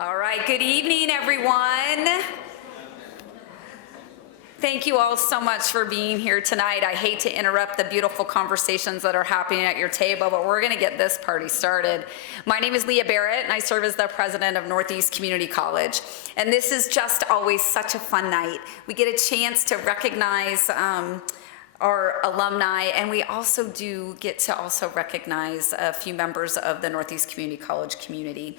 All right, good evening, everyone. Thank you all so much for being here tonight. I hate to interrupt the beautiful conversations that are happening at your table, but we're going to get this party started. My name is Leah Barrett, and I serve as the president of Northeast Community College. And this is just always such a fun night. We get a chance to recognize our alumni, and we also do get to recognize a few members of the Northeast Community College community.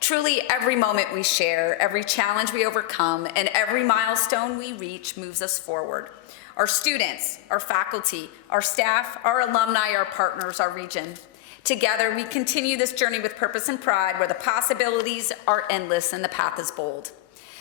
Truly, every moment we share, every challenge we overcome, and every milestone we reach moves us forward. Our students, our faculty, our staff, our alumni, our partners, our region. Together, we continue this journey with purpose and pride, where the possibilities are endless and the path is bold.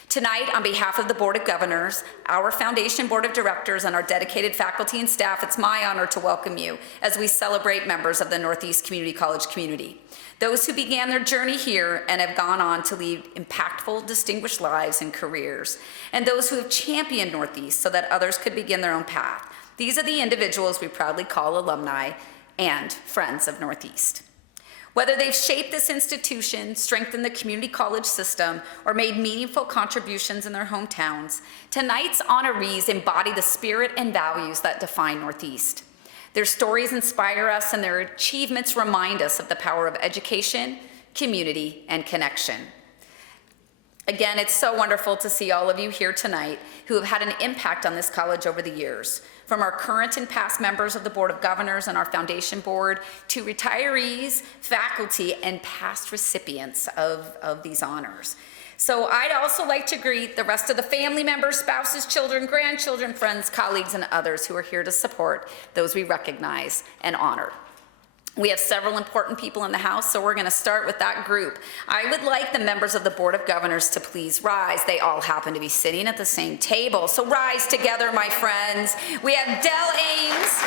Tonight, on behalf of the Board of Governors, our Foundation Board of Directors, and our dedicated faculty and staff, it's my honor to welcome you as we celebrate members of the Northeast Community College community. Those who began their journey here and have gone on to lead impactful, distinguished lives and careers, and those who have championed Northeast so that others could begin their own path. These are the individuals we proudly call alumni and friends of Northeast. Whether they've shaped this institution, strengthened the community college system, or made meaningful contributions in their hometowns, tonight's honorees embody the spirit and values that define Northeast. Their stories inspire us, and their achievements remind us of the power of education, community, and connection. Again, it's so wonderful to see all of you here tonight who have had an impact on this college over the years, from our current and past members of the Board of Governors and our Foundation Board to retirees, faculty, and past recipients of these honors. So I'd also like to greet the rest of the family members, spouses, children, grandchildren, friends, colleagues, and others who are here to support those we recognize and honor. We have several important people in the house, so we're going to start with that group. I would like the members of the Board of Governors to please rise. They all happen to be sitting at the same table, so rise together, my friends. We have Dell Ames.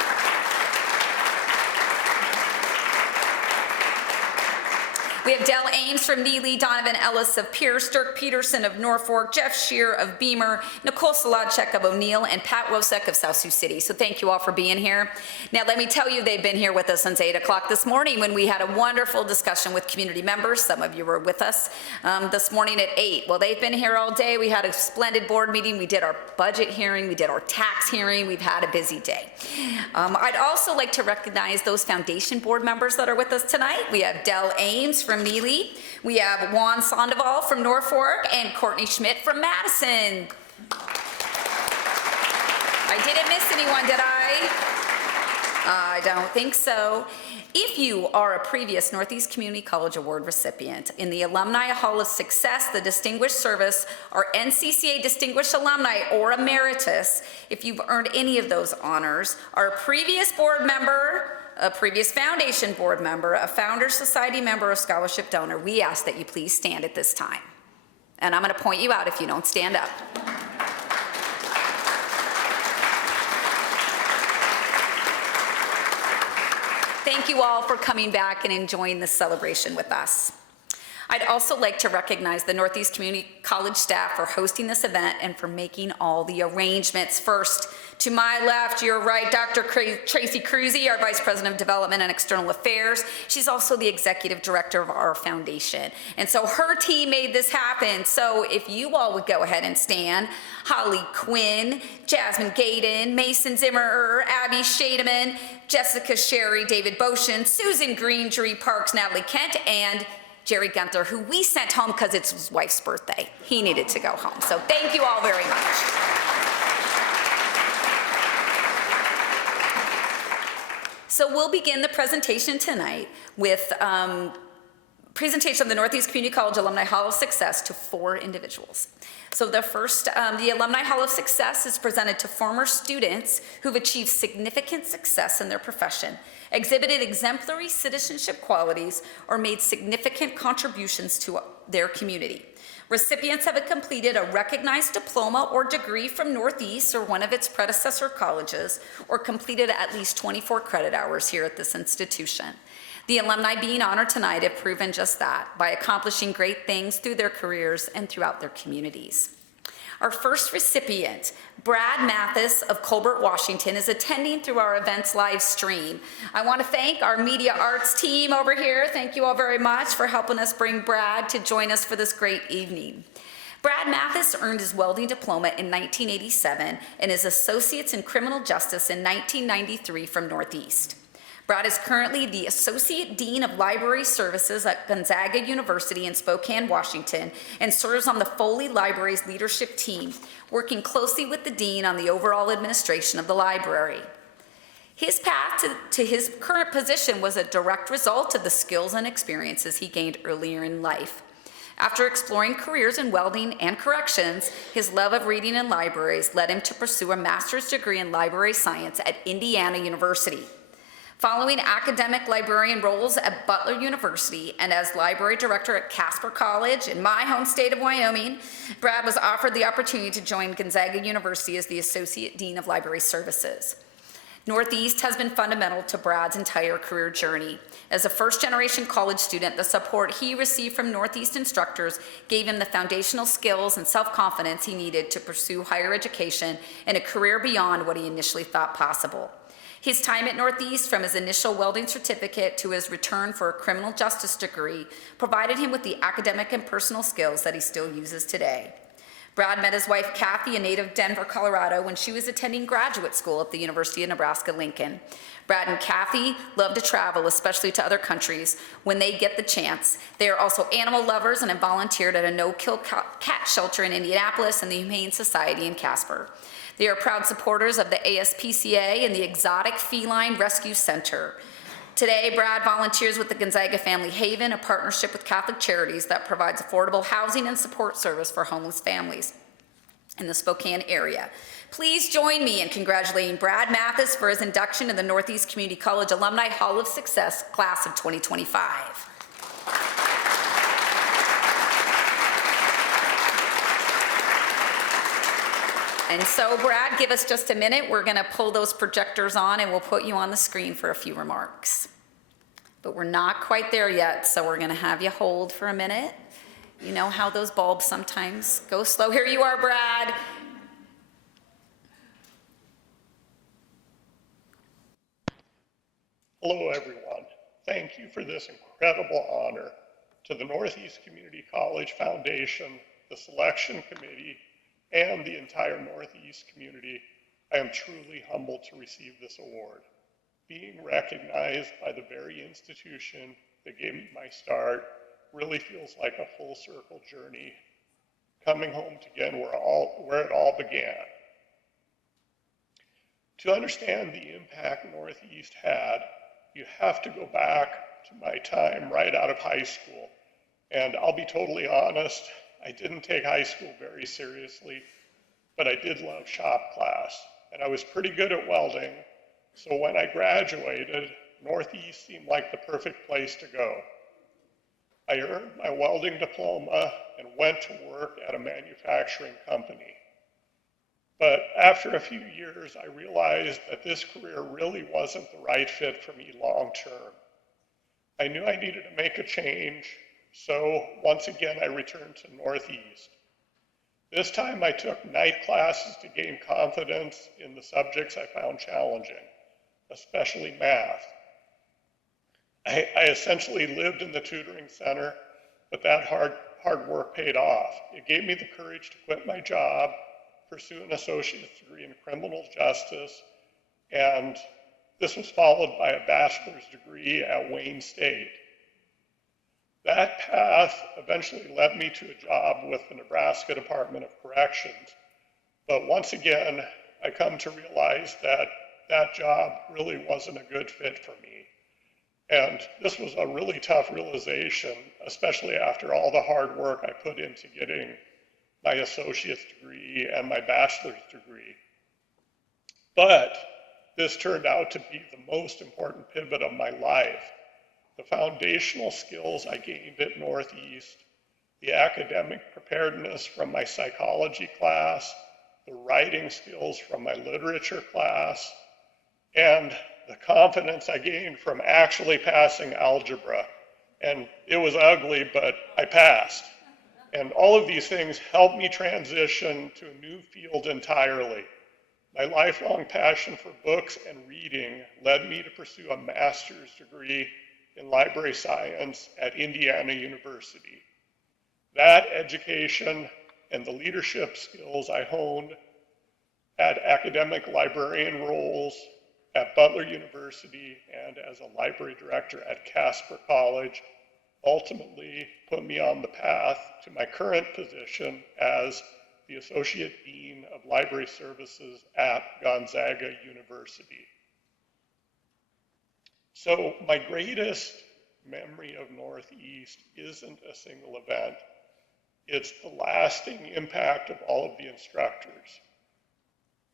We have Dell Ames from Neely, Donovan Ellis of Pierce, Dirk Peterson of Norfolk, Jeff Shear of Beamer, Nicole Saladchek of O'Neill, and Pat Wosek of South Sioux City. So thank you all for being here. Now let me tell you, they've been here with us since 8 o'clock this morning when we had a wonderful discussion with community members. Some of you were with us this morning at 8. Well, they've been here all day. We had a splendid board meeting. We did our budget hearing. We did our tax hearing. We've had a busy day. I'd also like to recognize those Foundation Board members that are with us tonight. We have Dell Ames from Neely. We have Juan Sandoval from Norfolk and Courtney Schmidt from Madison. I didn't miss anyone, did I? I don't think so. If you are a previous Northeast Community College Award recipient in the Alumni Hall of Success, the Distinguished Service, or NCCA Distinguished Alumni, or Emeritus, if you've earned any of those honors, are a previous board member, a previous Foundation Board member, a Founders Society member, or scholarship donor, we ask that you please stand at this time. And I'm going to point you out if you don't stand up. Thank you all for coming back and enjoying this celebration with us. I'd also like to recognize the Northeast Community College staff for hosting this event and for making all the arrangements. First, to my left, your right, Dr. Tracy Cruzy, our Vice President of Development and External Affairs. She's also the Executive Director of our foundation. And so her team made this happen. So if you all would go ahead and stand, Holly Quinn, Jasmine Gaydon, Mason Zimmer, Abby Shademan, Jessica Sherry, David Boshin, Susan Green, Jeree Parks, Natalie Kent, and Jerry Gunther, who we sent home because it's his wife's birthday. He needed to go home. So thank you all very much. So we'll begin the presentation tonight with presentation of the Northeast Community College Alumni Hall of Success to 4 individuals. So the first, the Alumni Hall of Success is presented to former students who've achieved significant success in their profession, exhibited exemplary citizenship qualities, or made significant contributions to their community. Recipients have completed a recognized diploma or degree from Northeast or one of its predecessor colleges, or completed at least 24 credit hours here at this institution. The alumni being honored tonight have proven just that by accomplishing great things through their careers and throughout their communities. Our first recipient, Brad Mathis of Colbert, Washington, is attending through our events live stream. I want to thank our media arts team over here. Thank you all very much for helping us bring Brad to join us for this great evening. Brad Mathis earned his welding diploma in 1987 and his associates in criminal justice in 1993 from Northeast. Brad is currently the Associate Dean of Library Services at Gonzaga University in Spokane, Washington, and serves on the Foley Library's leadership team, working closely with the Dean on the overall administration of the library. His path to his current position was a direct result of the skills and experiences he gained earlier in life. After exploring careers in welding and corrections, his love of reading in libraries led him to pursue a master's degree in library science at Indiana University. Following academic librarian roles at Butler University and as library director at Casper College in my home state of Wyoming, Brad was offered the opportunity to join Gonzaga University as the Associate Dean of Library Services. Northeast has been fundamental to Brad's entire career journey. As a first-generation college student, the support he received from Northeast instructors gave him the foundational skills and self-confidence he needed to pursue higher education and a career beyond what he initially thought possible. His time at Northeast, from his initial welding certificate to his return for a criminal justice degree, provided him with the academic and personal skills that he still uses today. Brad met his wife, Kathy, a native of Denver, Colorado, when she was attending graduate school at the University of Nebraska-Lincoln. Brad and Kathy love to travel, especially to other countries, when they get the chance. They are also animal lovers and have volunteered at a no-kill cat shelter in Indianapolis and the Humane Society in Casper. They are proud supporters of the ASPCA and the Exotic Feline Rescue Center. Today, Brad volunteers with the Gonzaga Family Haven, a partnership with Catholic Charities that provides affordable housing and support service for homeless families in the Spokane area. Please join me in congratulating Brad Mathis for his induction in the Northeast Community College Alumni Hall of Success, class of 2025. And so, Brad, give us just a minute. We're going to pull those projectors on and we'll put you on the screen for a few remarks. But we're not quite there yet, so we're going to have you hold for a minute. You know how those bulbs sometimes go slow. Here you are, Brad. Hello, everyone. Thank you for this incredible honor. To the Northeast Community College Foundation, the selection committee, and the entire Northeast community, I am truly humbled to receive this award. Being recognized by the very institution that gave me my start really feels like a full circle journey, coming home again where it all began. To understand the impact Northeast had, you have to go back to my time right out of high school. And I'll be totally honest, I didn't take high school very seriously, but I did love shop class, and I was pretty good at welding. So when I graduated, Northeast seemed like the perfect place to go. I earned my welding diploma and went to work at a manufacturing company. But after a few years, I realized that this career really wasn't the right fit for me long term. I knew I needed to make a change, so once again, I returned to Northeast. This time I took night classes to gain confidence in the subjects I found challenging, especially math. I essentially lived in the tutoring center, but that hard work paid off. It gave me the courage to quit my job, pursue an associate's degree in criminal justice, and this was followed by a bachelor's degree at Wayne State. That path eventually led me to a job with the Nebraska Department of Corrections. But once again, I come to realize that that job really wasn't a good fit for me. And this was a really tough realization, especially after all the hard work I put into getting my associate's degree and my bachelor's degree. But this turned out to be the most important pivot of my life. The foundational skills I gained at Northeast, the academic preparedness from my psychology class, the writing skills from my literature class, and the confidence I gained from actually passing algebra. And it was ugly, but I passed. And all of these things helped me transition to a new field entirely. My lifelong passion for books and reading led me to pursue a master's degree in library science at Indiana University. That education and the leadership skills I honed at academic librarian roles at Butler University and as a library director at Casper College ultimately put me on the path to my current position as the Associate Dean of Library Services at Gonzaga University. So my greatest memory of Northeast isn't a single event. It's the lasting impact of all of the instructors.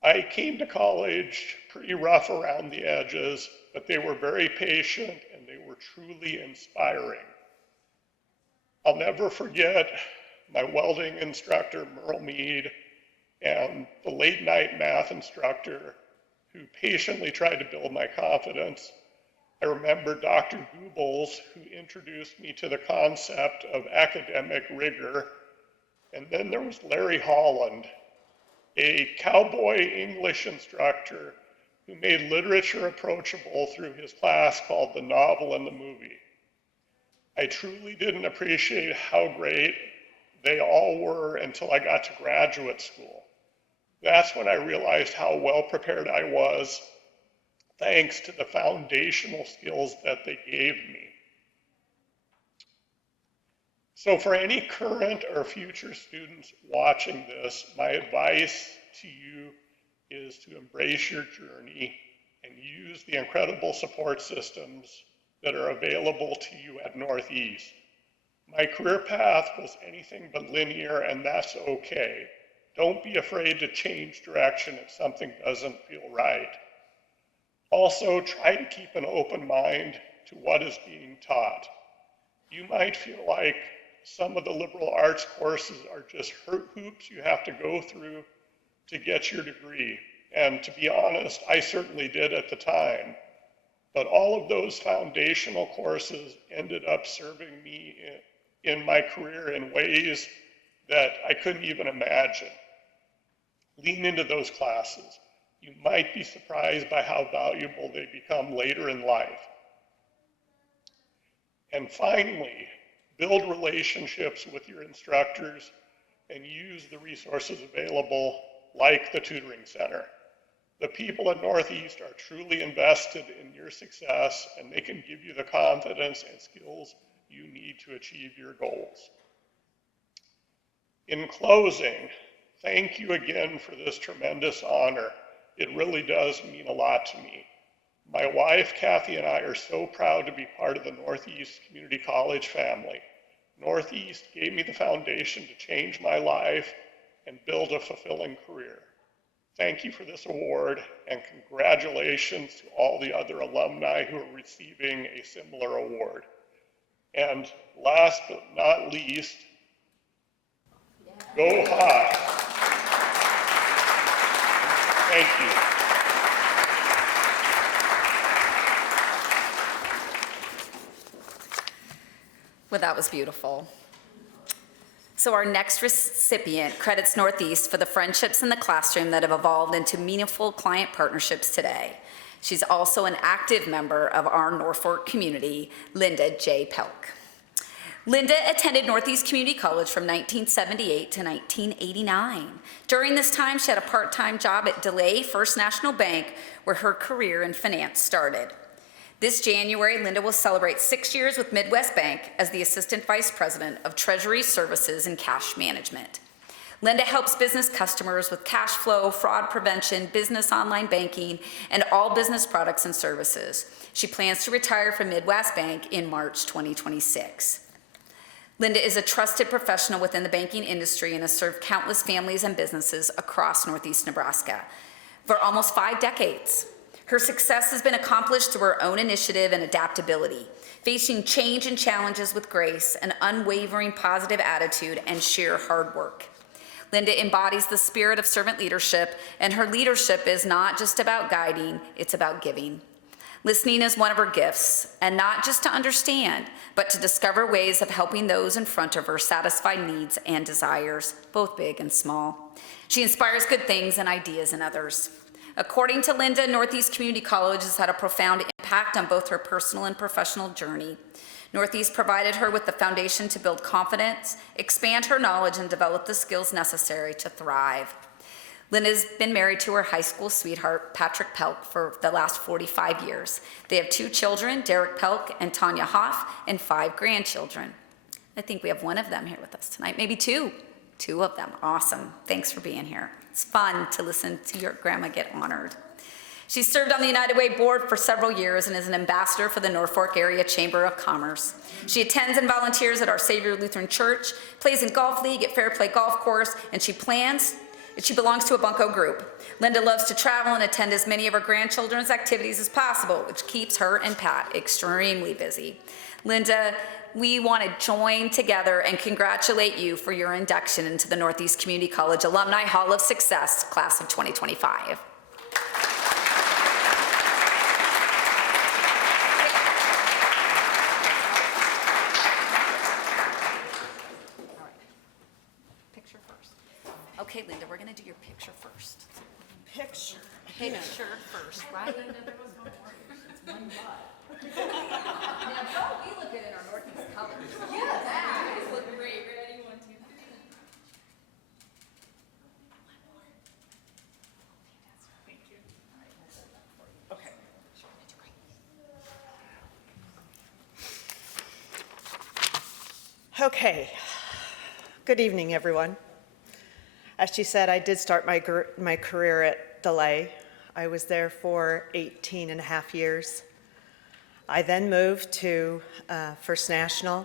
I came to college pretty rough around the edges, but they were very patient and they were truly inspiring. I'll never forget my welding instructor, Merle Mead, and the late night math instructor who patiently tried to build my confidence. I remember Dr. Goebbels, who introduced me to the concept of academic rigor. And then there was Larry Holland, a cowboy English instructor who made literature approachable through his class called The Novel and the Movie. I truly didn't appreciate how great they all were until I got to graduate school. That's when I realized how well prepared I was, thanks to the foundational skills that they gave me. So for any current or future students watching this, my advice to you is to embrace your journey and use the incredible support systems that are available to you at Northeast. My career path was anything but linear, and that's okay. Don't be afraid to change direction if something doesn't feel right. Also, try to keep an open mind to what is being taught. You might feel like some of the liberal arts courses are just hoops you have to go through to get your degree. And to be honest, I certainly did at the time. But all of those foundational courses ended up serving me in my career in ways that I couldn't even imagine. Lean into those classes. You might be surprised by how valuable they become later in life. And finally, build relationships with your instructors and use the resources available like the Tutoring Center. The people at Northeast are truly invested in your success, and they can give you the confidence and skills you need to achieve your goals. In closing, thank you again for this tremendous honor. It really does mean a lot to me. My wife, Kathy, and I are so proud to be part of the Northeast Community College family. Northeast gave me the foundation to change my life and build a fulfilling career. Thank you for this award, and congratulations to all the other alumni who are receiving a similar award. And last but not least, go Hawks! Thank you. Well, that was beautiful. So our next recipient credits Northeast for the friendships in the classroom that have evolved into meaningful client partnerships today. She's also an active member of our Norfolk community, Linda J. Pelk. Linda attended Northeast Community College from 1978 to 1989. During this time, she had a part-time job at DeLay First National Bank, where her career in finance started. This January, Linda will celebrate 6 years with Midwest Bank as the Assistant Vice President of Treasury Services and Cash Management. Linda helps business customers with cash flow, fraud prevention, business online banking, and all business products and services. She plans to retire from Midwest Bank in March 2026. Linda is a trusted professional within the banking industry and has served countless families and businesses across Northeast Nebraska for almost 5 decades. Her success has been accomplished through her own initiative and adaptability, facing change and challenges with grace, an unwavering positive attitude, and sheer hard work. Linda embodies the spirit of servant leadership, and her leadership is not just about guiding, it's about giving. Listening is one of her gifts, and not just to understand, but to discover ways of helping those in front of her satisfy needs and desires, both big and small. She inspires good things and ideas in others. According to Linda, Northeast Community College has had a profound impact on both her personal and professional journey. Northeast provided her with the foundation to build confidence, expand her knowledge, and develop the skills necessary to thrive. Linda's been married to her high school sweetheart, Patrick Pelk, for the last 45 years. They have 2 children, Derek Pelk and Tanya Hoff, and 5 grandchildren. I think we have one of them here with us tonight, maybe 2. 2 of them, awesome. Thanks for being here. It's fun to listen to your grandma get honored. She served on the United Way board for several years and is an ambassador for the Norfolk Area Chamber of Commerce. She attends and volunteers at Our Savior Lutheran Church, plays in golf league at Fair Play Golf Course, and she belongs to a Bunko group. Linda loves to travel and attend as many of her grandchildren's activities as possible, which keeps her and Pat extremely busy. Linda, we want to join together and congratulate you for your induction into the Northeast Community College Alumni Hall of Success, class of 2025. Okay, Linda, we're going to do your picture first. Picture. Picture first, right? One butt. Now, we look good in our Northeast colors. Yes. That is looking great. Ready? 1, 2, 3. Thank you. Okay. Okay. Good evening, everyone. As she said, I did start my career at DeLay. I was there for 18 and a half years. I then moved to First National,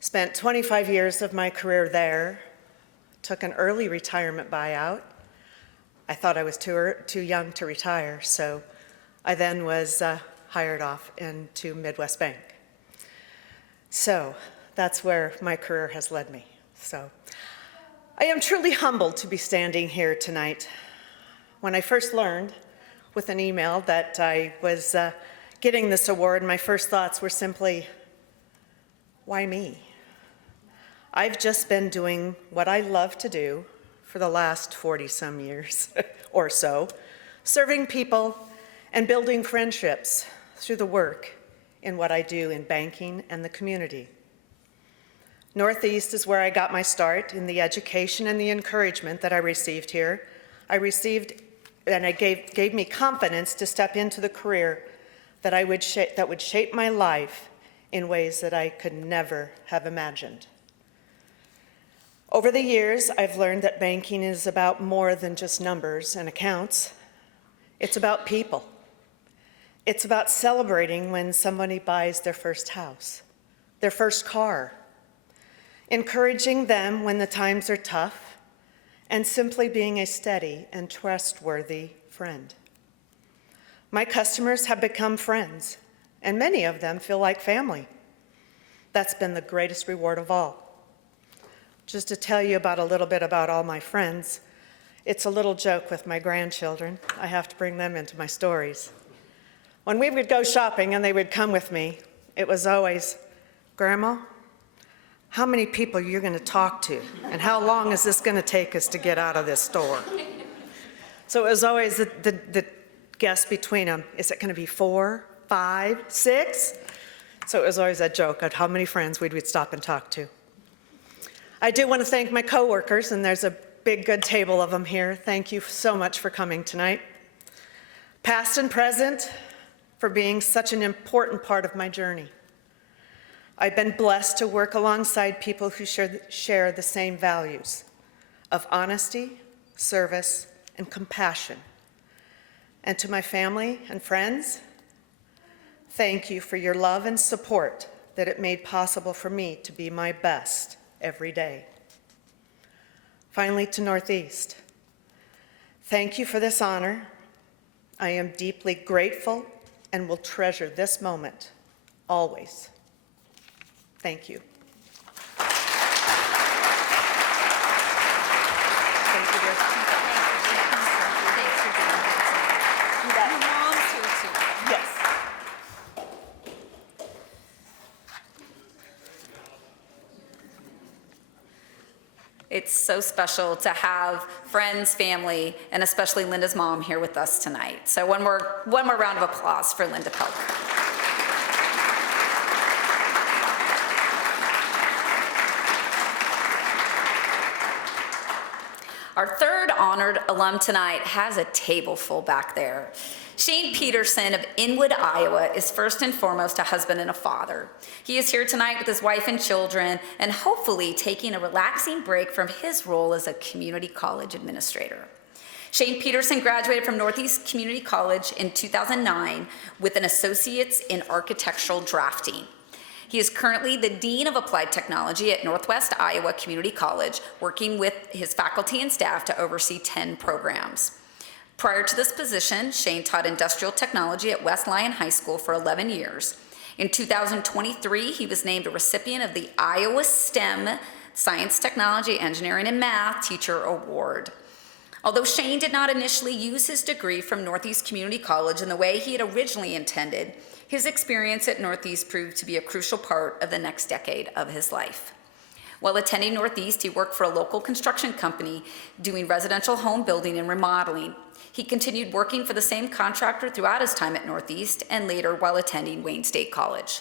spent 25 years of my career there, took an early retirement buyout. I thought I was too young to retire, so I then was hired off into Midwest Bank. So that's where my career has led me. So I am truly humbled to be standing here tonight. When I first learned with an email that I was getting this award, my first thoughts were simply, why me? I've just been doing what I love to do for the last 40-some years or so, serving people and building friendships through the work in what I do in banking and the community. Northeast is where I got my start in the education and the encouragement that I received here. It gave me confidence to step into the career that would shape my life in ways that I could never have imagined. Over the years, I've learned that banking is about more than just numbers and accounts. It's about people. It's about celebrating when somebody buys their first house, their first car, encouraging them when the times are tough, and simply being a steady and trustworthy friend. My customers have become friends, and many of them feel like family. That's been the greatest reward of all. Just to tell you about a little bit about all my friends, it's a little joke with my grandchildren. I have to bring them into my stories. When we would go shopping and they would come with me, it was always, Grandma, how many people you're going to talk to, and how long is this going to take us to get out of this store? So it was always the guess between them. Is it going to be 4, 5, 6? So it was always a joke of how many friends we'd stop and talk to. I do want to thank my coworkers, and there's a big, good table of them here. Thank you so much for coming tonight. Past and present, for being such an important part of my journey. I've been blessed to work alongside people who share the same values of honesty, service, and compassion. And to my family and friends, thank you for your love and support that it made possible for me to be my best every day. Finally, to Northeast, thank you for this honor. I am deeply grateful and will treasure this moment always. Thank you. Thank you, dear. Thanks for being here tonight. Your mom's here too. Yes. It's so special to have friends, family, and especially Linda's mom here with us tonight. So one more round of applause for Linda Pelker. Our third honored alum tonight has a table full back there. Shane Peterson of Inwood, Iowa is first and foremost a husband and a father. He is here tonight with his wife and children and hopefully taking a relaxing break from his role as a community college administrator. Shane Peterson graduated from Northeast Community College in 2009 with an associate's in architectural drafting. He is currently the Dean of Applied Technology at Northwest Iowa Community College, working with his faculty and staff to oversee 10 programs. Prior to this position, Shane taught industrial technology at West Lyon High School for 11 years. In 2023, he was named a recipient of the Iowa STEM Science, Technology, Engineering, and Math Teacher Award. Although Shane did not initially use his degree from Northeast Community College in the way he had originally intended, his experience at Northeast proved to be a crucial part of the next decade of his life. While attending Northeast, he worked for a local construction company doing residential home building and remodeling. He continued working for the same contractor throughout his time at Northeast and later while attending Wayne State College.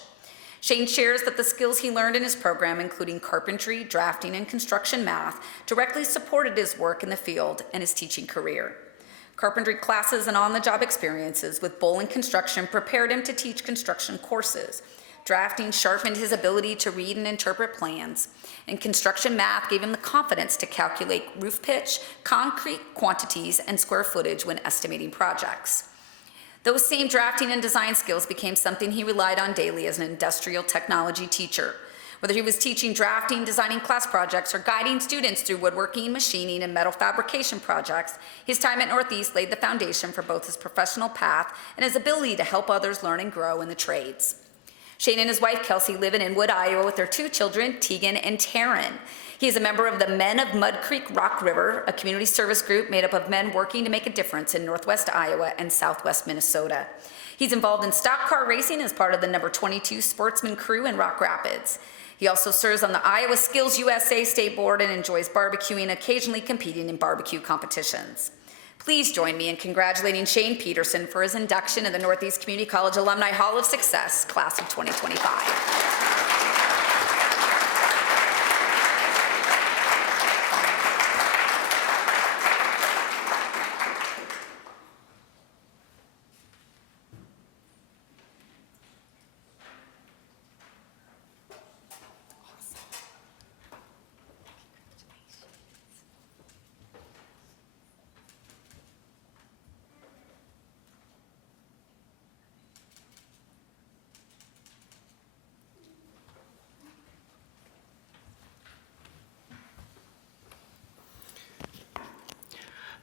Shane shares that the skills he learned in his program, including carpentry, drafting, and construction math, directly supported his work in the field and his teaching career. Carpentry classes and on-the-job experiences with Bolin Construction prepared him to teach construction courses. Drafting sharpened his ability to read and interpret plans, and construction math gave him the confidence to calculate roof pitch, concrete quantities, and square footage when estimating projects. Those same drafting and design skills became something he relied on daily as an industrial technology teacher. Whether he was teaching drafting, designing class projects, or guiding students through woodworking, machining, and metal fabrication projects, his time at Northeast laid the foundation for both his professional path and his ability to help others learn and grow in the trades. Shane and his wife, Kelsey, live in Inwood, Iowa with their 2 children, Tegan and Taryn. He is a member of the Men of Mud Creek Rock River, a community service group made up of men working to make a difference in Northwest Iowa and Southwest Minnesota. He's involved in stock car racing as part of the number 22 Sportsman crew in Rock Rapids. He also serves on the Iowa Skills USA State Board and enjoys barbecuing, occasionally competing in barbecue competitions. Please join me in congratulating Shane Peterson for his induction in the Northeast Community College Alumni Hall of Success, class of 2025.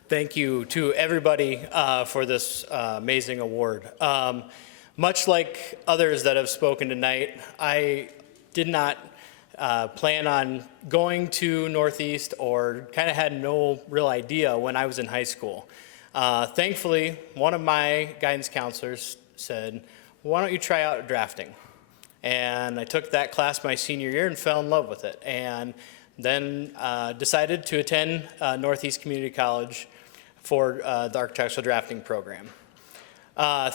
Thank you to everybody for this amazing award. Much like others that have spoken tonight, I did not plan on going to Northeast or kind of had no real idea when I was in high school. Thankfully, one of my guidance counselors said, why don't you try out drafting? And I took that class my senior year and fell in love with it. And then decided to attend Northeast Community College for the architectural drafting program.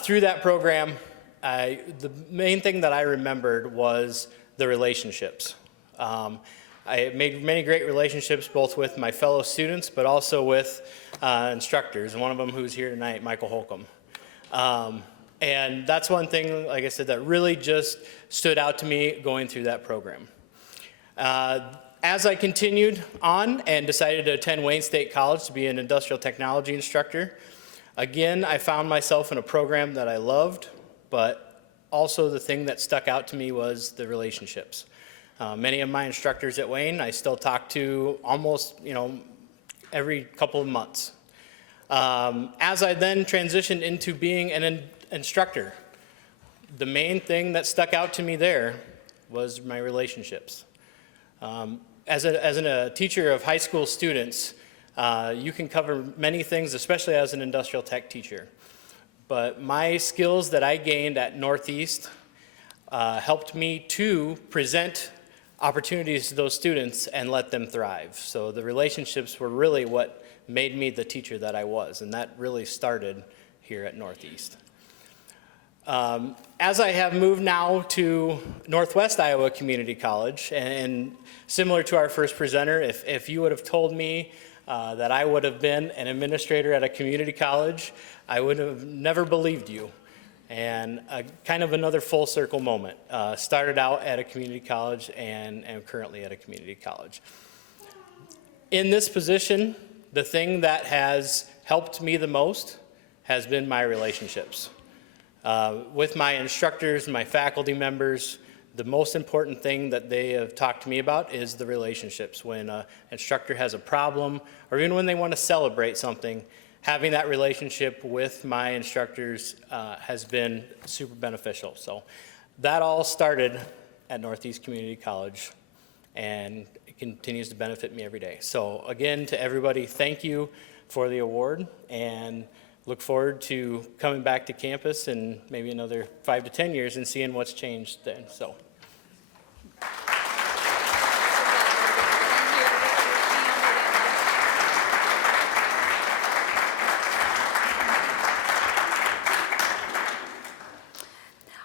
Through that program, the main thing that I remembered was the relationships. I made many great relationships both with my fellow students, but also with instructors, one of them who's here tonight, Michael Holcomb. And that's one thing, like I said, that really just stood out to me going through that program. As I continued on and decided to attend Wayne State College to be an industrial technology instructor, again, I found myself in a program that I loved, but also the thing that stuck out to me was the relationships. Many of my instructors at Wayne, I still talk to almost, every couple of months. As I then transitioned into being an instructor, the main thing that stuck out to me there was my relationships. As a teacher of high school students, you can cover many things, especially as an industrial tech teacher. But my skills that I gained at Northeast helped me to present opportunities to those students and let them thrive. So the relationships were really what made me the teacher that I was, and that really started here at Northeast. As I have moved now to Northwest Iowa Community College, and similar to our first presenter, if you would have told me that I would have been an administrator at a community college, I would have never believed you. And kind of another full circle moment. Started out at a community college and am currently at a community college. In this position, the thing that has helped me the most has been my relationships. With my instructors, my faculty members, the most important thing that they have talked to me about is the relationships. When an instructor has a problem, or even when they want to celebrate something, having that relationship with my instructors has been super beneficial. So that all started at Northeast Community College, and it continues to benefit me every day. So again, to everybody, thank you for the award, and look forward to coming back to campus in maybe another 5 to 10 years and seeing what's changed then. So.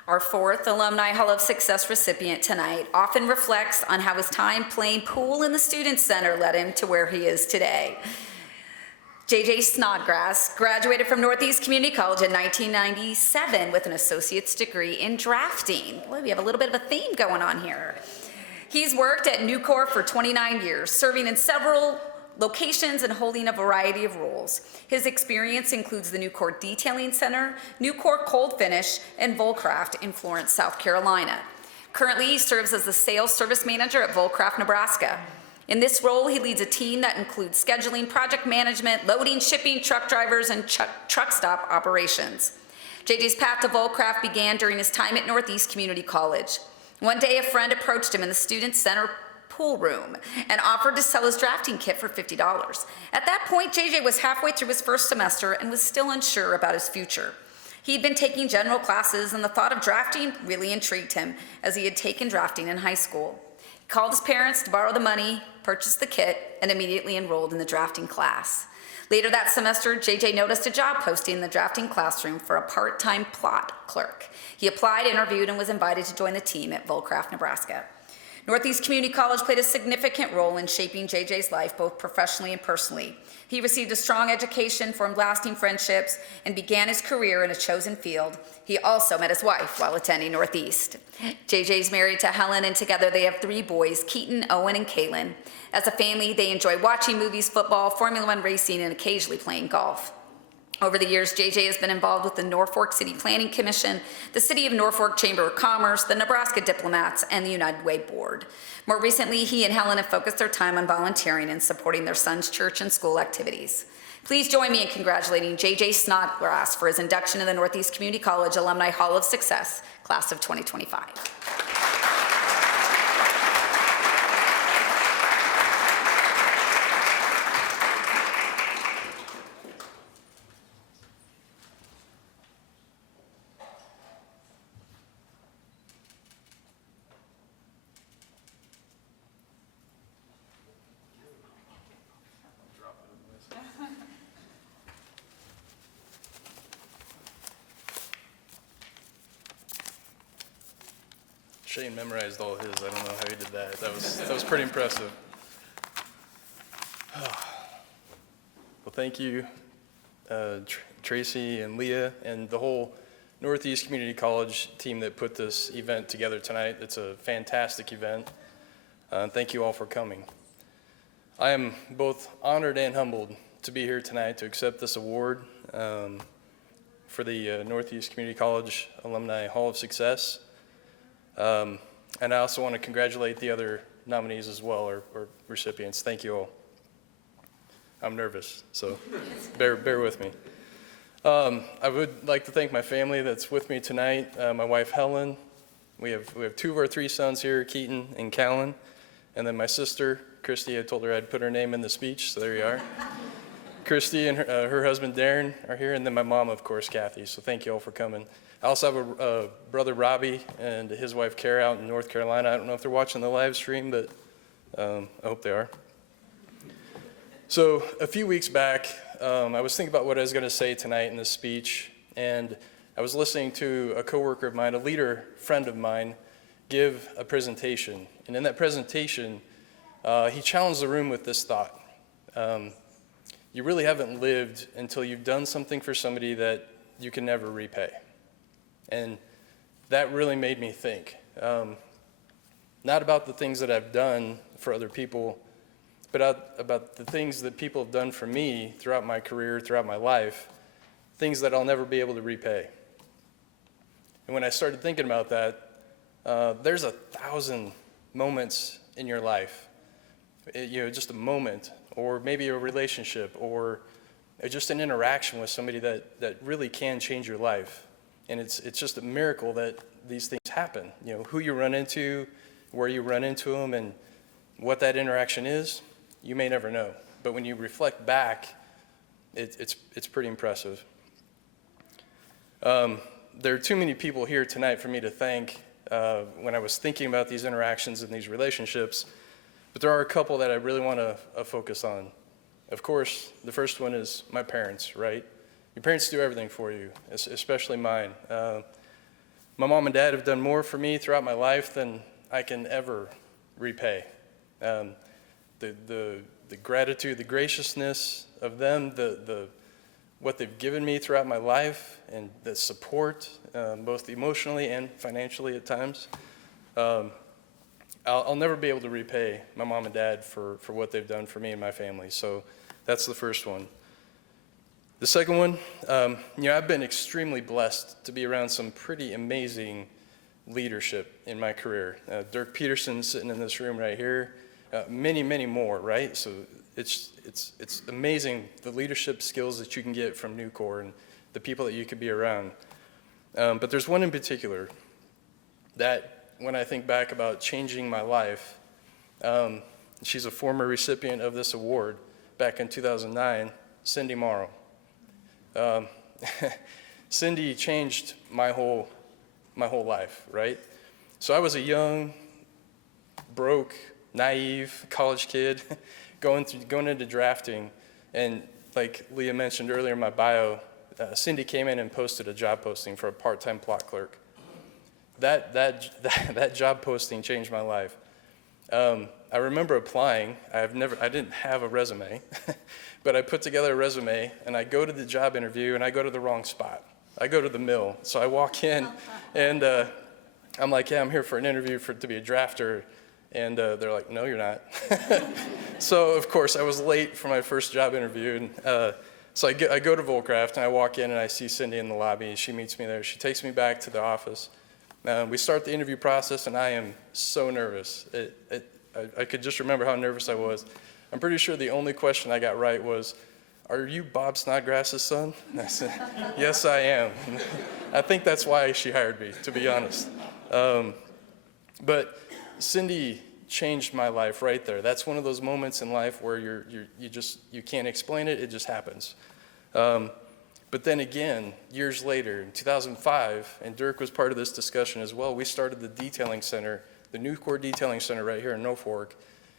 Our fourth Alumni Hall of Success recipient tonight often reflects on how his time playing pool in the Student Center led him to where he is today. JJ Snodgrass graduated from Northeast Community College in 1997 with an associate's degree in drafting. Boy, we have a little bit of a theme going on here. He's worked at Nucor for 29 years, serving in several locations and holding a variety of roles. His experience includes the Nucor Detailing Center, Nucor Cold Finish, and Volcraft in Florence, South Carolina. Currently, he serves as the sales service manager at Volcraft, Nebraska. In this role, he leads a team that includes scheduling, project management, loading, shipping, truck drivers, and truck stop operations. JJ's path to Volcraft began during his time at Northeast Community College. One day, a friend approached him in the Student Center pool room and offered to sell his drafting kit for $50. At that point, JJ was halfway through his first semester and was still unsure about his future. He'd been taking general classes, and the thought of drafting really intrigued him, as he had taken drafting in high school. He called his parents to borrow the money, purchased the kit, and immediately enrolled in the drafting class. Later that semester, JJ noticed a job posting in the drafting classroom for a part-time plot clerk. He applied, interviewed, and was invited to join the team at Volcraft, Nebraska. Northeast Community College played a significant role in shaping JJ's life, both professionally and personally. He received a strong education, formed lasting friendships, and began his career in a chosen field. He also met his wife while attending Northeast. JJ's married to Helen, and together they have 3 boys, Keaton, Owen, and Kaylin. As a family, they enjoy watching movies, football, Formula One racing, and occasionally playing golf. Over the years, JJ has been involved with the Norfolk City Planning Commission, the City of Norfolk Chamber of Commerce, the Nebraska Diplomats, and the United Way Board. More recently, he and Helen have focused their time on volunteering and supporting their son's church and school activities. Please join me in congratulating JJ Snodgrass for his induction in the Northeast Community College Alumni Hall of Success, class of 2025. Shane memorized all his. I don't know how he did that. That was pretty impressive. Well, thank you, Tracy and Leah and the whole Northeast Community College team that put this event together tonight. It's a fantastic event. Thank you all for coming. I am both honored and humbled to be here tonight to accept this award for the Northeast Community College Alumni Hall of Success. And I also want to congratulate the other nominees as well, or recipients. Thank you all. I'm nervous, so bear with me. I would like to thank my family that's with me tonight. My wife Helen. We have 2 of our 3 sons here, Keaton and Callan, and then my sister Christy. I told her I'd put her name in the speech, so there you are. Christy and her husband Darren are here, and then my mom, of course, Kathy. So thank you all for coming. I also have a brother, Robbie, and his wife, Kara, out in North Carolina. I don't know if they're watching the live stream, but I hope they are. So a few weeks back, I was thinking about what I was going to say tonight in this speech, and I was listening to a coworker of mine, a leader friend of mine, give a presentation. And in that presentation, he challenged the room with this thought. You really haven't lived until you've done something for somebody that you can never repay. And that really made me think, not about the things that I've done for other people, but about the things that people have done for me throughout my career, throughout my life, things that I'll never be able to repay. And when I started thinking about that, there's 1,000 moments in your life, just a moment, or maybe a relationship, or just an interaction with somebody that really can change your life. And it's just a miracle that these things happen. Who you run into, where you run into them, and what that interaction is, you may never know. But when you reflect back, it's pretty impressive. There are too many people here tonight for me to thank when I was thinking about these interactions and these relationships, but there are a couple that I really want to focus on. Of course, the first one is my parents, right? Your parents do everything for you, especially mine. My mom and dad have done more for me throughout my life than I can ever repay. The gratitude, the graciousness of them, what they've given me throughout my life, and the support, both emotionally and financially at times. I'll never be able to repay my mom and dad for what they've done for me and my family. So that's the first one. The second one, I've been extremely blessed to be around some pretty amazing leadership in my career. Dirk Peterson sitting in this room right here, many, many more, right? So it's amazing the leadership skills that you can get from Nucor and the people that you could be around. But there's one in particular that when I think back about changing my life, she's a former recipient of this award back in 2009, Cindy Morrow. Cindy changed my whole life, right? So I was a young, broke, naive college kid going into drafting, and like Leah mentioned earlier in my bio, Cindy came in and posted a job posting for a part-time plot clerk. That job posting changed my life. I remember applying. I didn't have a resume, but I put together a resume, and I go to the job interview, and I go to the wrong spot. I go to the mill. So I walk in, and I'm like, yeah, I'm here for an interview to be a drafter. And they're like, no, you're not. So, of course, I was late for my first job interview. And so I go to Volcraft, and I walk in, and I see Cindy in the lobby. She meets me there. She takes me back to the office. We start the interview process, and I am so nervous. I could just remember how nervous I was. I'm pretty sure the only question I got right was, are you Bob Snodgrass's son? And I said, yes, I am. I think that's why she hired me, to be honest. But Cindy changed my life right there. That's one of those moments in life where you can't explain it, it just happens. But then again, years later, in 2005, and Dirk was part of this discussion as well, we started the detailing center, the Nucor Detailing Center right here in Norfolk,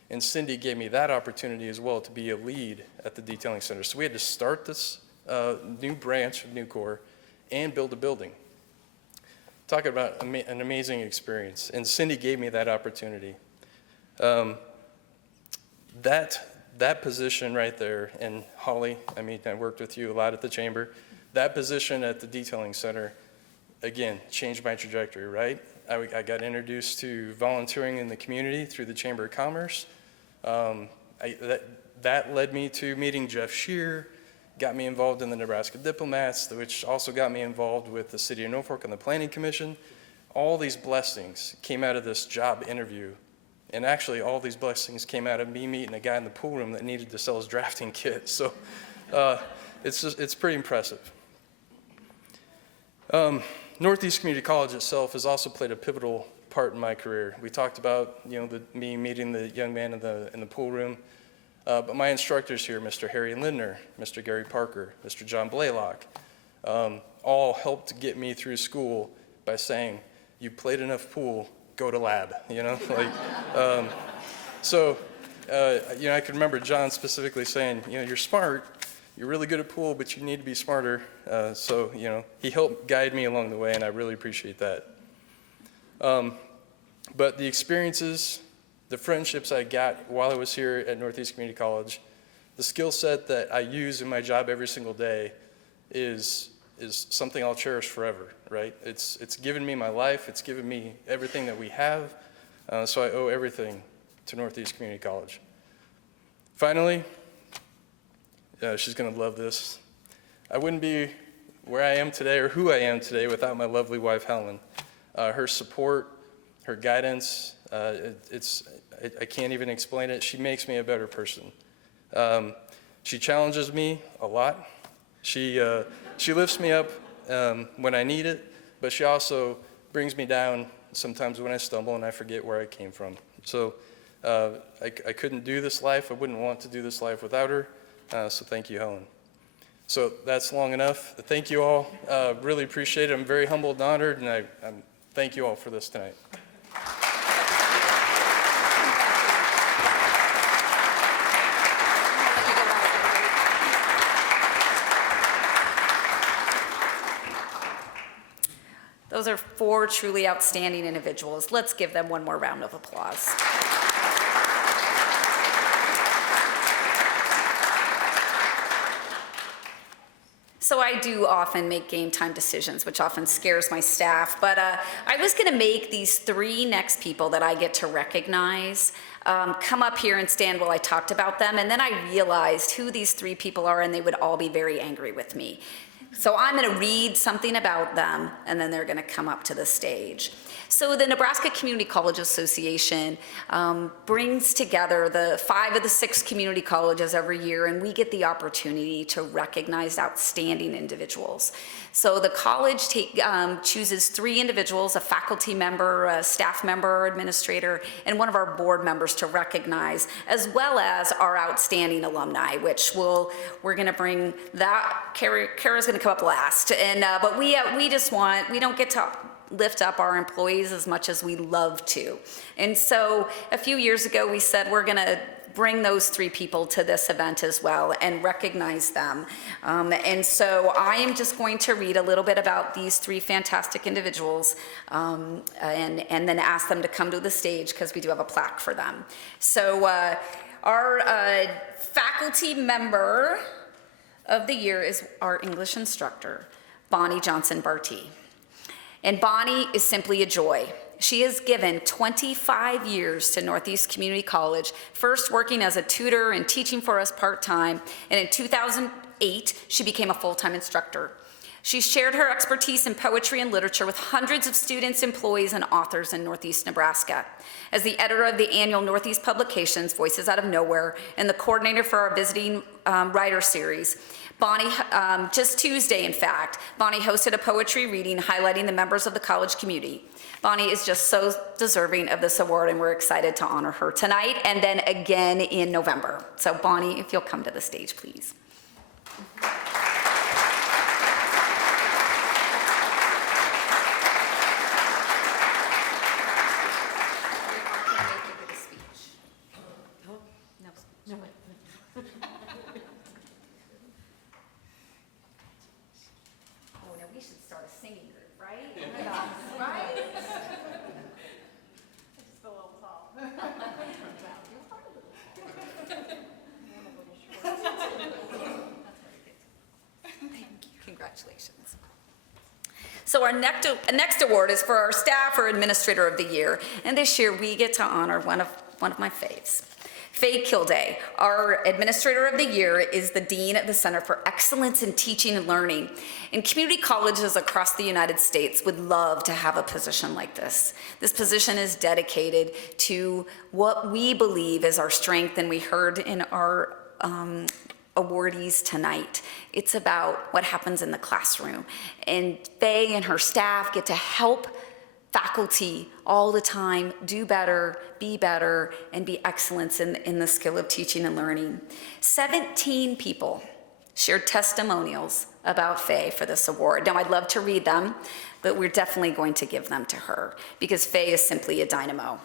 and Cindy gave me that opportunity as well to be a lead at the detailing center. So we had to start this new branch of Nucor and build a building. Talking about an amazing experience, and Cindy gave me that opportunity. That position right there, and Holly, I worked with you a lot at the chamber. That position at the detailing center, again, changed my trajectory, right? I got introduced to volunteering in the community through the Chamber of Commerce. That led me to meeting Jeff Shear, got me involved in the Nebraska Diplomats, which also got me involved with the City of Norfolk and the Planning Commission. All these blessings came out of this job interview. And actually, all these blessings came out of me meeting a guy in the pool room that needed to sell his drafting kit. So it's pretty impressive. Northeast Community College itself has also played a pivotal part in my career. We talked about me meeting the young man in the pool room. But my instructors here, Mr. Harry Lindner, Mr. Gary Parker, Mr. John Blaylock, all helped get me through school by saying, you played enough pool, go to lab, you know? I can remember John specifically saying, you're smart, you're really good at pool, but you need to be smarter. He helped guide me along the way, and I really appreciate that. But the experiences, the friendships I got while I was here at Northeast Community College, the skill set that I use in my job every single day is something I'll cherish forever, right? It's given me my life, it's given me everything that we have, so I owe everything to Northeast Community College. Finally, she's gonna love this. I wouldn't be where I am today or who I am today without my lovely wife, Helen. Her support, her guidance, I can't even explain it. She makes me a better person. She challenges me a lot. She lifts me up when I need it, but she also brings me down sometimes when I stumble and I forget where I came from. So I couldn't do this life. I wouldn't want to do this life without her. So thank you, Helen. So that's long enough. Thank you all. Really appreciate it. I'm very humbled and honored, and I thank you all for this tonight. Those are 4 truly outstanding individuals. Let's give them one more round of applause. So I do often make game time decisions, which often scares my staff, but I was gonna make these 3 next people that I get to recognize come up here and stand while I talked about them, and then I realized who these 3 people are, and they would all be very angry with me. So I'm gonna read something about them, and then they're gonna come up to the stage. So the Nebraska Community College Association brings together the 5 of the 6 community colleges every year, and we get the opportunity to recognize outstanding individuals. So the college chooses 3 individuals, a faculty member, a staff member, administrator, and one of our board members to recognize, as well as our outstanding alumni, which we're gonna bring that. Kara's gonna come up last, but we don't get to lift up our employees as much as we love to. And so a few years ago, we said we're gonna bring those 3 people to this event as well and recognize them. And so I am just going to read a little bit about these 3 fantastic individuals and then ask them to come to the stage because we do have a plaque for them. So our faculty member of the year is our English instructor, Bonnie Johnson-Barty. And Bonnie is simply a joy. She has given 25 years to Northeast Community College, first working as a tutor and teaching for us part-time, and in 2008, she became a full-time instructor. She shared her expertise in poetry and literature with hundreds of students, employees, and authors in Northeast Nebraska. As the editor of the annual Northeast Publications, Voices Out of Nowhere, and the coordinator for our Visiting Writer Series, Bonnie, just Tuesday, in fact, Bonnie hosted a poetry reading highlighting the members of the college community. Bonnie is just so deserving of this award, and we're excited to honor her tonight and then again in November. So Bonnie, if you'll come to the stage, please. Congratulations. So our next award is for our staff or administrator of the year, and this year we get to honor one of my faves. Faye Kilday, our administrator of the year, is the dean at the Center for Excellence in Teaching and Learning. And community colleges across the United States would love to have a position like this. This position is dedicated to what we believe is our strength, and we heard in our awardees tonight. It's about what happens in the classroom. And Faye and her staff get to help faculty all the time do better, and be excellence in the skill of teaching and learning. 17 people shared testimonials about Faye for this award. Now, I'd love to read them, but we're definitely going to give them to her because Faye is simply a dynamo.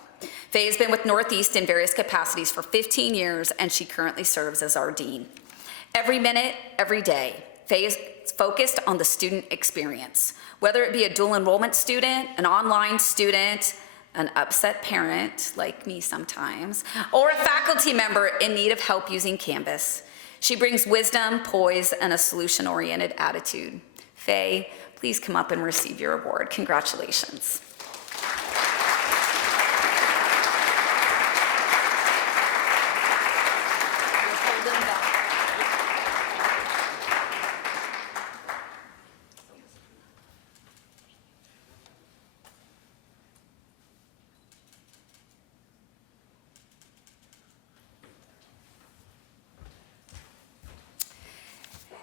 Faye has been with Northeast in various capacities for 15 years, and she currently serves as our dean. Every minute, every day, Faye is focused on the student experience, whether it be a dual enrollment student, an online student, an upset parent, like me sometimes, or a faculty member in need of help using Canvas. She brings wisdom, poise, and a solution-oriented attitude. Faye, please come up and receive your award. Congratulations.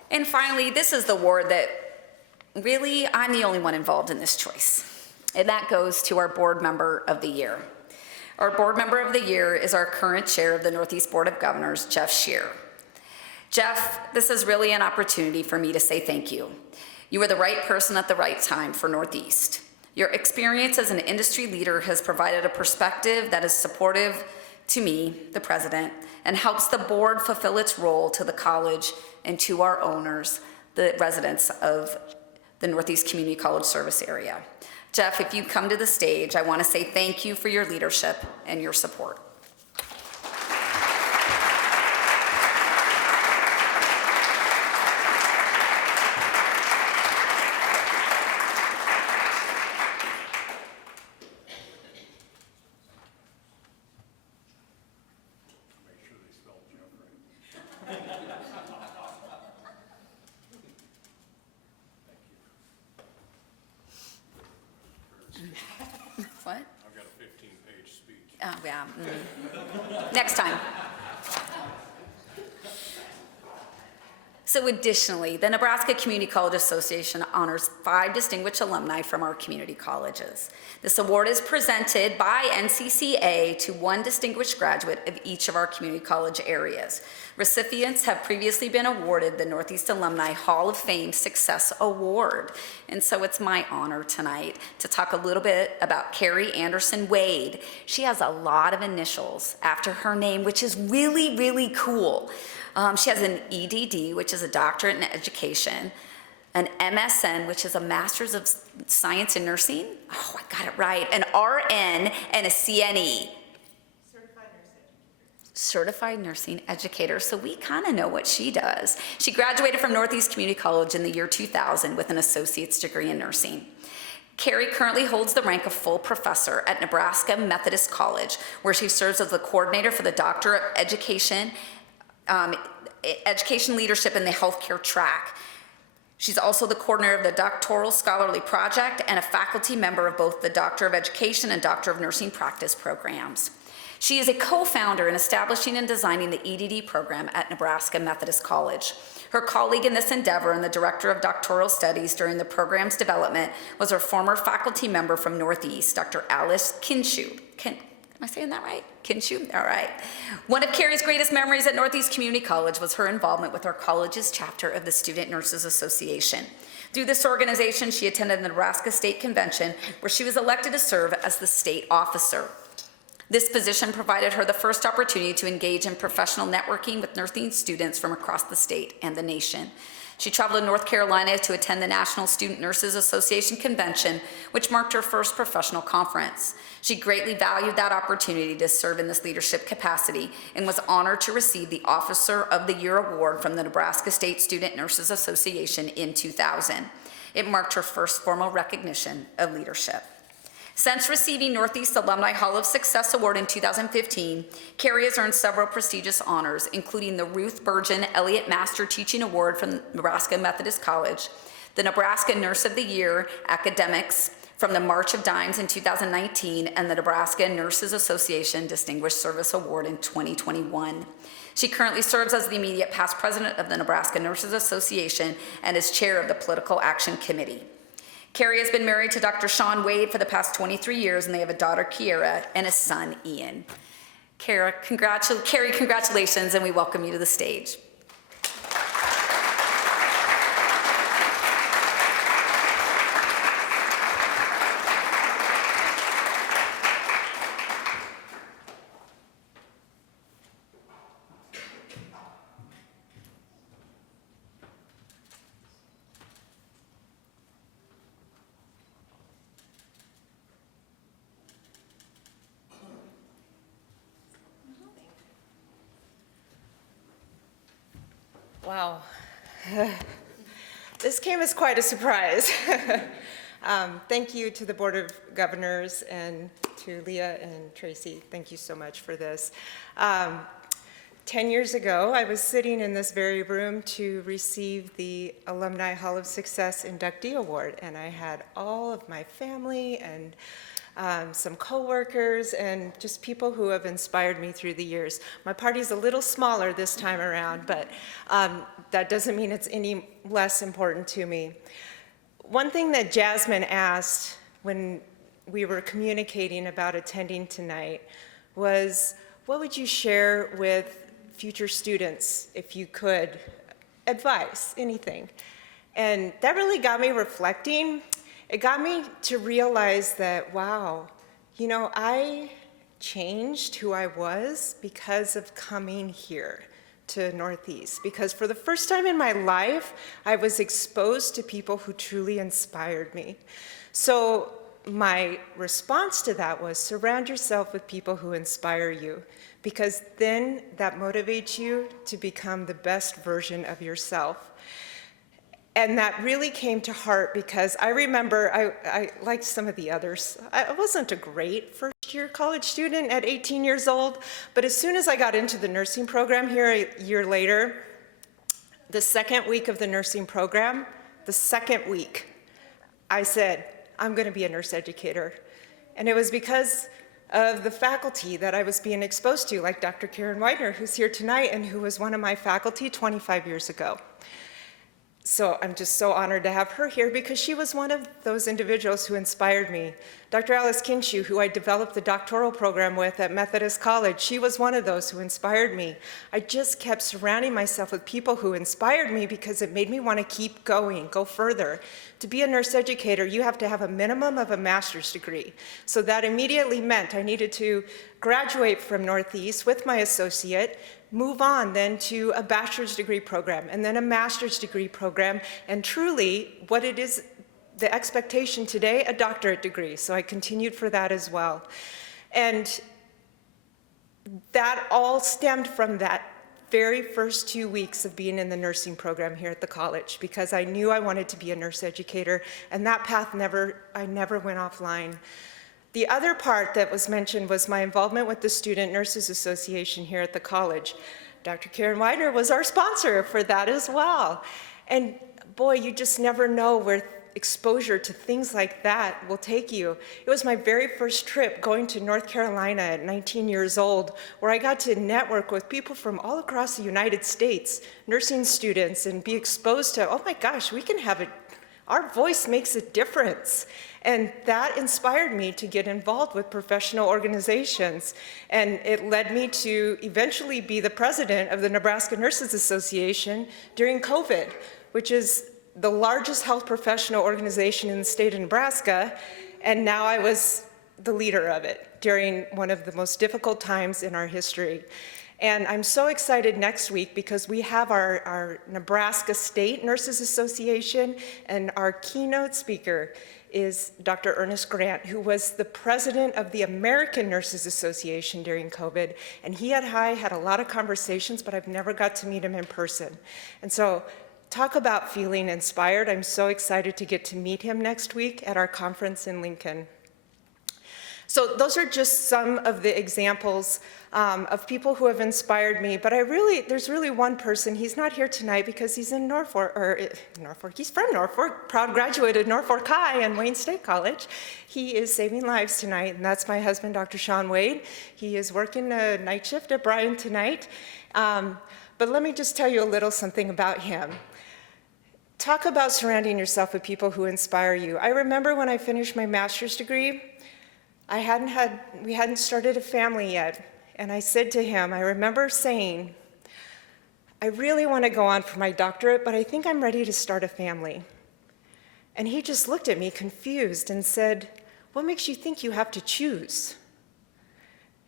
And finally, this is the award that really I'm the only one involved in this choice, and that goes to our Board Member of the Year. Our Board Member of the Year is our current chair of the Northeast Board of Governors, Jeff Scheer. Jeff, this is really an opportunity for me to say thank you. You were the right person at the right time for Northeast. Your experience as an industry leader has provided a perspective that is supportive to me, the president, and helps the board fulfill its role to the college and to our owners, the residents of the Northeast Community College service area. Jeff, if you come to the stage, I want to say thank you for your leadership and your support. What? I've got a 15-page speech. Oh, yeah. Next time. So additionally, the Nebraska Community College Association honors 5 distinguished alumni from our community colleges. This award is presented by NCCA to 1 distinguished graduate of each of our community college areas. Recipients have previously been awarded the Northeast Alumni Hall of Fame Success Award. And so it's my honor tonight to talk a little bit about Carrie Anderson Wade. She has a lot of initials after her name, which is really, really cool. She has an EDD, which is a doctorate in education, an MSN, which is a Master's of Science in Nursing. Oh, I got it right. An RN and a CNE. Certified Nursing Educator. So we kind of know what she does. She graduated from Northeast Community College in the year 2000 with an associate's degree in nursing. Carrie currently holds the rank of full professor at Nebraska Methodist College, where she serves as the coordinator for the Doctor of Education, Education Leadership in the Healthcare track. She's also the coordinator of the Doctoral Scholarly Project and a faculty member of both the Doctor of Education and Doctor of Nursing practice programs. She is a co-founder in establishing and designing the EDD program at Nebraska Methodist College. Her colleague in this endeavor and the director of doctoral studies during the program's development was her former faculty member from Northeast, Dr. Alice Kinshu. Am I saying that right? Kinshu? All right. One of Carrie's greatest memories at Northeast Community College was her involvement with our college's chapter of the Student Nurses Association. Through this organization, she attended the Nebraska State Convention, where she was elected to serve as the state officer. This position provided her the first opportunity to engage in professional networking with nursing students from across the state and the nation. She traveled to North Carolina to attend the National Student Nurses Association Convention, which marked her first professional conference. She greatly valued that opportunity to serve in this leadership capacity and was honored to receive the Officer of the Year Award from the Nebraska State Student Nurses Association in 2000. It marked her first formal recognition of leadership. Since receiving Northeast Alumni Hall of Success Award in 2015, Carrie has earned several prestigious honors, including the Ruth Burgeon Elliott Master Teaching Award from Nebraska Methodist College, the Nebraska Nurse of the Year Academics from the March of Dimes in 2019, and the Nebraska Nurses Association Distinguished Service Award in 2021. She currently serves as the immediate past president of the Nebraska Nurses Association and is chair of the Political Action Committee. Carrie has been married to Dr. Sean Wade for the past 23 years, and they have a daughter, Kiera, and a son, Ian. Carrie, congratulations, and we welcome you to the stage. Wow. This came as quite a surprise. Thank you to the Board of Governors and to Leah and Tracy. Thank you so much for this. 10 years ago, I was sitting in this very room to receive the Alumni Hall of Success Inductee Award, and I had all of my family and some coworkers and just people who have inspired me through the years. My party's a little smaller this time around, but that doesn't mean it's any less important to me. One thing that Jasmine asked when we were communicating about attending tonight was, what would you share with future students if you could? Advice, anything. And that really got me reflecting. It got me to realize that, wow, you know, I changed who I was because of coming here to Northeast. Because for the first time in my life, I was exposed to people who truly inspired me. So my response to that was surround yourself with people who inspire you, because then that motivates you to become the best version of yourself. And that really came to heart because I remember, I liked some of the others. I wasn't a great first-year college student at 18 years old, but as soon as I got into the nursing program here a year later, the second week of the nursing program, the second week, I said, I'm gonna be a nurse educator. And it was because of the faculty that I was being exposed to, like Dr. Karen Widener, who's here tonight and who was one of my faculty 25 years ago. So I'm just so honored to have her here because she was one of those individuals who inspired me. Dr. Alice Kinshu, who I developed the doctoral program with at Methodist College, she was one of those who inspired me. I just kept surrounding myself with people who inspired me because it made me want to keep going, go further. To be a nurse educator, you have to have a minimum of a master's degree. So that immediately meant I needed to graduate from Northeast with my associate, move on then to a bachelor's degree program, and then a master's degree program, and truly, what it is, the expectation today, a doctorate degree. So I continued for that as well. And that all stemmed from that very first 2 weeks of being in the nursing program here at the college, because I knew I wanted to be a nurse educator, and that path I never went offline. The other part that was mentioned was my involvement with the Student Nurses Association here at the college. Dr. Karen Widener was our sponsor for that as well. And boy, you just never know where exposure to things like that will take you. It was my very first trip going to North Carolina at 19 years old, where I got to network with people from all across the United States, nursing students, and be exposed to, oh my gosh, we can have it. Our voice makes a difference. And that inspired me to get involved with professional organizations. And it led me to eventually be the president of the Nebraska Nurses Association during COVID, which is the largest health professional organization in the state of Nebraska. And now I was the leader of it during one of the most difficult times in our history. And I'm so excited next week because we have our Nebraska State Nurses Association, and our keynote speaker is Dr. Ernest Grant, who was the president of the American Nurses Association during COVID. And he and I had a lot of conversations, but I've never got to meet him in person. And so talk about feeling inspired. I'm so excited to get to meet him next week at our conference in Lincoln. So those are just some of the examples of people who have inspired me, but there's really one person. He's not here tonight because he's in Norfolk, he's from Norfolk, proud graduate of Norfolk High and Wayne State College. He is saving lives tonight, and that's my husband, Dr. Sean Wade. He is working a night shift at Bryan tonight. But let me just tell you a little something about him. talk about surrounding yourself with people who inspire you. I remember when I finished my master's degree, we hadn't started a family yet. And I said to him, I remember saying, I really want to go on for my doctorate, but I think I'm ready to start a family. And he just looked at me confused and said, what makes you think you have to choose?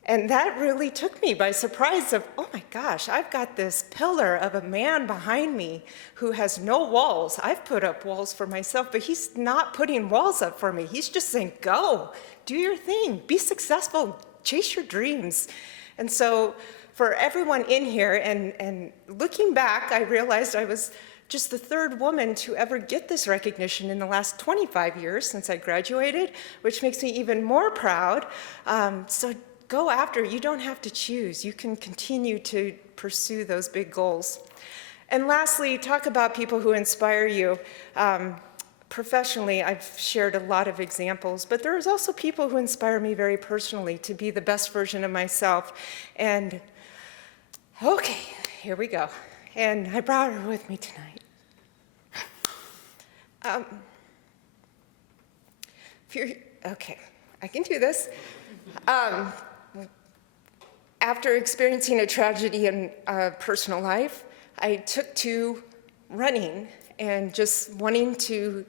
And that really took me by surprise of, oh my gosh, I've got this pillar of a man behind me who has no walls. I've put up walls for myself, but he's not putting walls up for me. He's just saying, go, do your thing, be successful, chase your dreams. And so for everyone in here, and looking back, I realized I was just the third woman to ever get this recognition in the last 25 years since I graduated, which makes me even more proud. So go after it. You don't have to choose. You can continue to pursue those big goals. And lastly, talk about people who inspire you. Professionally, I've shared a lot of examples, but there's also people who inspire me very personally to be the best version of myself. And okay, here we go. And I brought her with me tonight. Okay, I can do this. After experiencing a tragedy in personal life, I took to running and just wanting to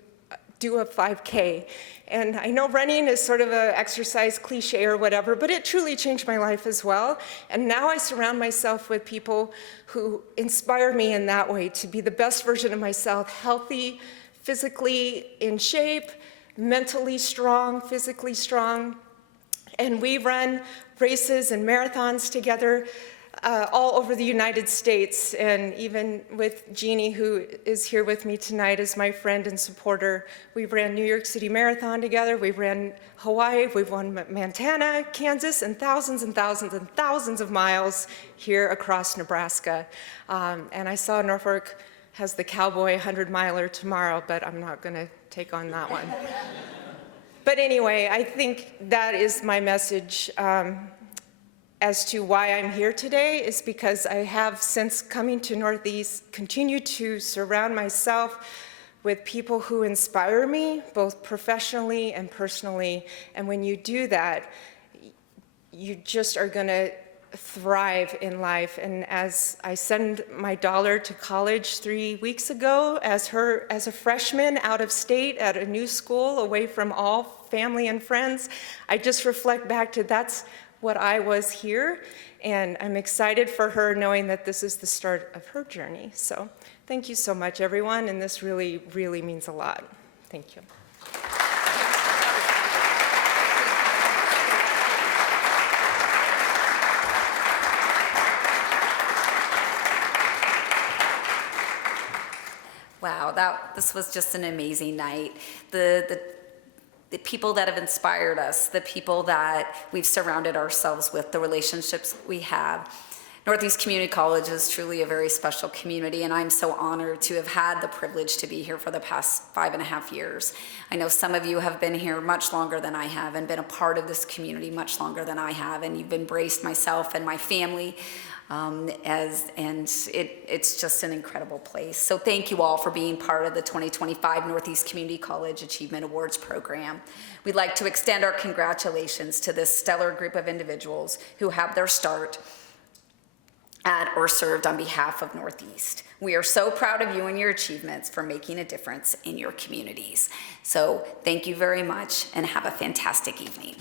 do a 5K. And I know running is sort of an exercise cliche or whatever, but it truly changed my life as well. And now I surround myself with people who inspire me in that way to be the best version of myself, healthy, physically in shape, mentally strong, physically strong. And we run races and marathons together all over the United States, and even with Jeannie, who is here with me tonight as my friend and supporter. We ran New York City Marathon together, we ran Hawaii, we've won Montana, Kansas, and thousands and thousands and thousands of miles here across Nebraska. And I saw Norfolk has the Cowboy 100-miler tomorrow, but I'm not gonna take on that one. But anyway, I think that is my message as to why I'm here today, is because I have, since coming to Northeast, continued to surround myself with people who inspire me, both professionally and personally. And when you do that, you just are gonna thrive in life. And as I send my daughter to college 3 weeks ago, as a freshman out of state at a new school, away from all family and friends, I just reflect back to that's what I was here, and I'm excited for her knowing that this is the start of her journey. So thank you so much, everyone, and this really, really means a lot. Thank you. Wow, this was just an amazing night. The people that have inspired us, the people that we've surrounded ourselves with, the relationships we have. Northeast Community College is truly a very special community, and I'm so honored to have had the privilege to be here for the past 5.5 years. I know some of you have been here much longer than I have and been a part of this community much longer than I have, and you've embraced myself and my family. It's just an incredible place. So thank you all for being part of the 2025 Northeast Community College Achievement Awards program. We'd like to extend our congratulations to this stellar group of individuals who have their start at or served on behalf of Northeast. We are so proud of you and your achievements for making a difference in your communities. So thank you very much and have a fantastic evening.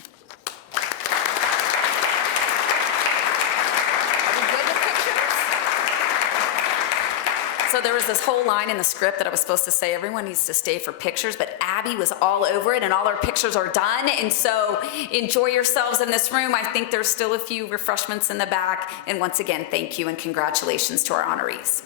So there was this whole line in the script that I was supposed to say, everyone needs to stay for pictures, but Abby was all over it and all our pictures are done. And so enjoy yourselves in this room. I think there's still a few refreshments in the back. And once again, thank you and congratulations to our honorees.